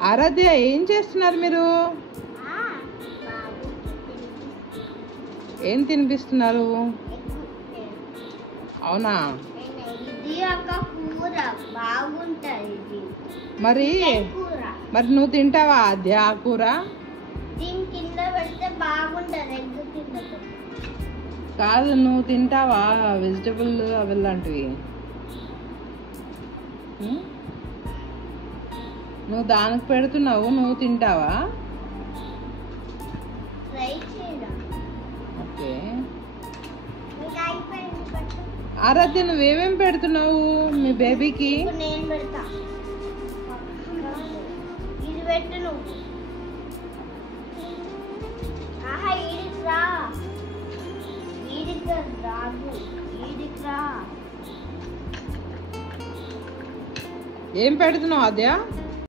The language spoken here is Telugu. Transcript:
ఆరాధ్య ఏం చేస్తున్నారు మీరు? ఏం తినిపిస్తున్నారు? అవునా? మరి నువ్వు తింటావా ఆద్య ఆ కూర? కాదు, నువ్వు తింటావా వెజిటబుల్ అవి లాంటివి? నువ్వు దానికి పెడుతున్నావు, నువ్వు తింటావా? ఓకే. ఆరాధ్య నువ్వేమేమి పెడుతున్నావు మీ బేబీకి? ఏం పెడుతున్నావు ఆద్య?